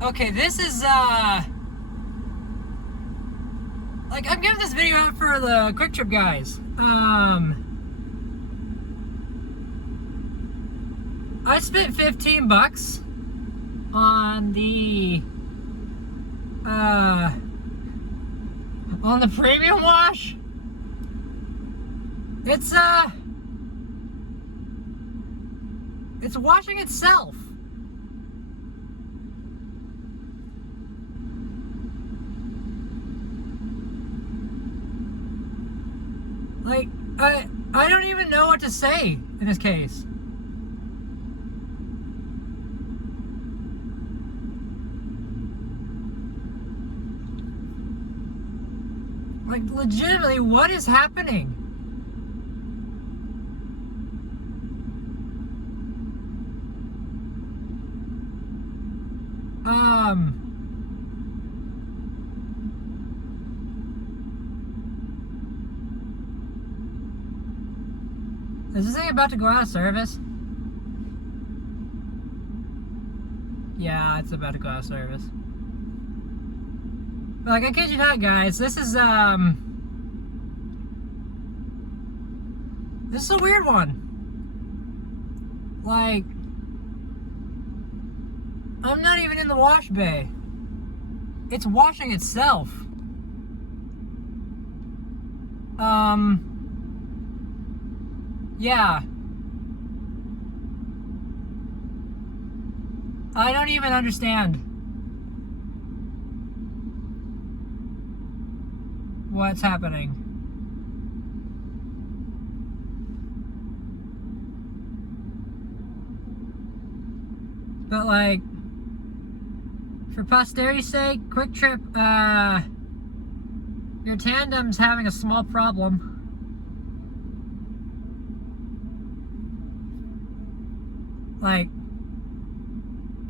Okay, this is, like, I'm giving this video out for the Quik Trip guys. I spent 15 bucks on the premium wash. It's washing itself. Like, I don't even know what to say in this case. Like, legitimately, what is happening? Is this thing about to go out of service? Yeah, it's about to go out of service. But, like, I kid you not, guys, this is a weird one. Like, I'm not even in the wash bay. It's washing itself. Yeah. I don't even understand what's happening. But, like, for posterity's sake, Quik Trip, your Tandem's having a small problem. Like,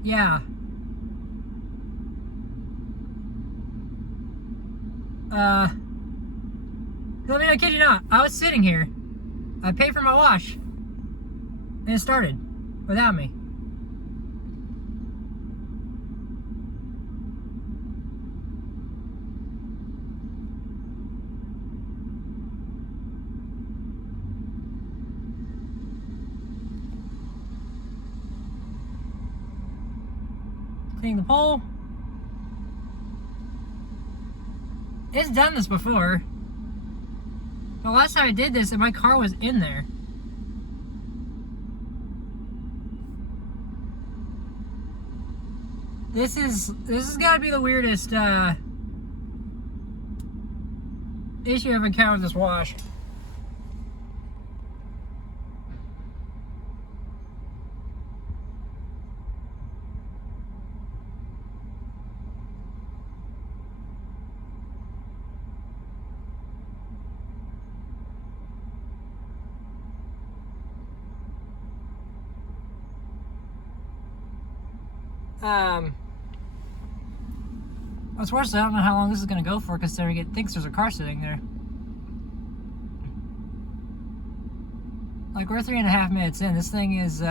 yeah. I mean, I kid you not, I was sitting here, I paid for my wash, and it started without me. Clean the pole. It's done this before. The last time I did this, my car was in there. This has gotta be the weirdest issue I've encountered with this wash. What's worse, I don't know how long this is gonna go for, considering it thinks there's a car sitting there. Like, we're 3.5 minutes in. This thing is,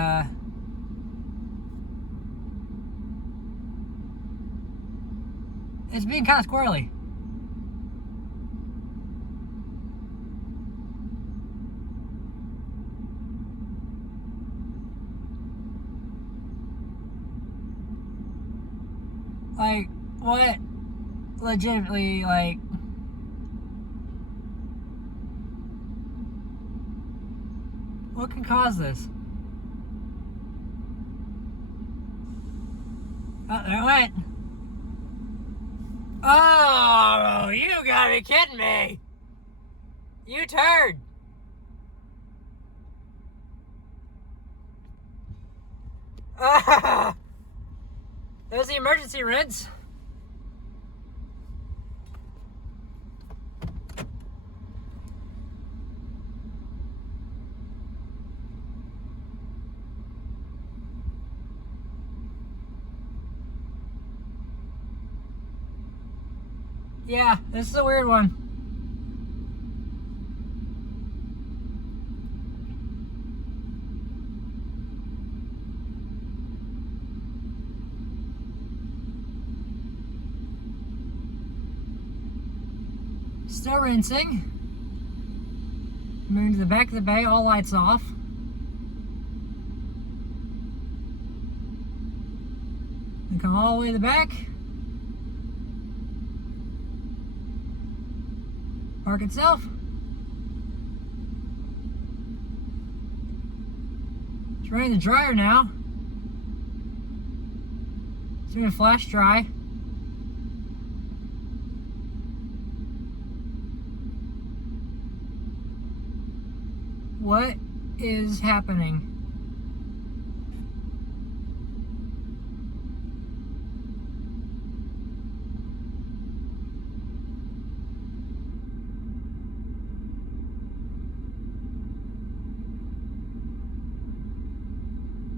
it's being kind of squirrely. Like, what? Legitimately, like, what can cause this? Oh, there it went. Oh, you gotta be kidding me. You turd. There's the emergency rinse. Yeah, this is a weird one. Still rinsing. Moving to the back of the bay, all lights off. And come all the way to the back. Park itself. It's running the dryer now. It's doing a flash dry. What is happening?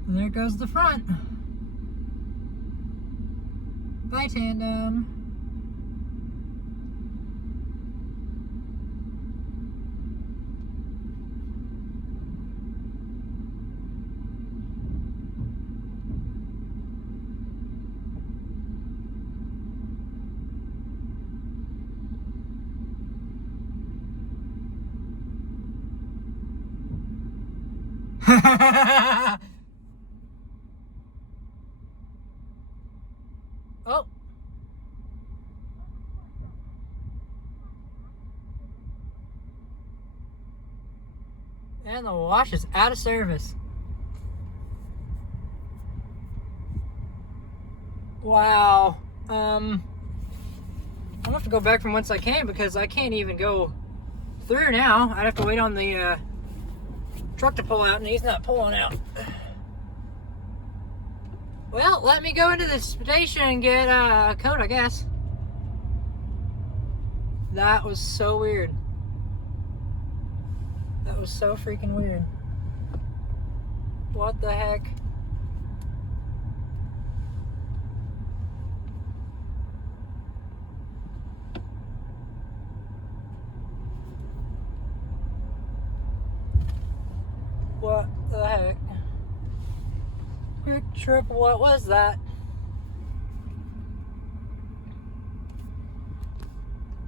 And there goes the front. Bye, Tandem. Oh. And the wash is out of service. Wow. I'm gonna have to go back from whence I came because I can't even go through now. I'd have to wait on the truck to pull out, and he's not pulling out. Well, let me go into the station and get a coat, I guess. That was so weird. That was so freaking weird. What the heck? What the heck? Quik Trip, what was that?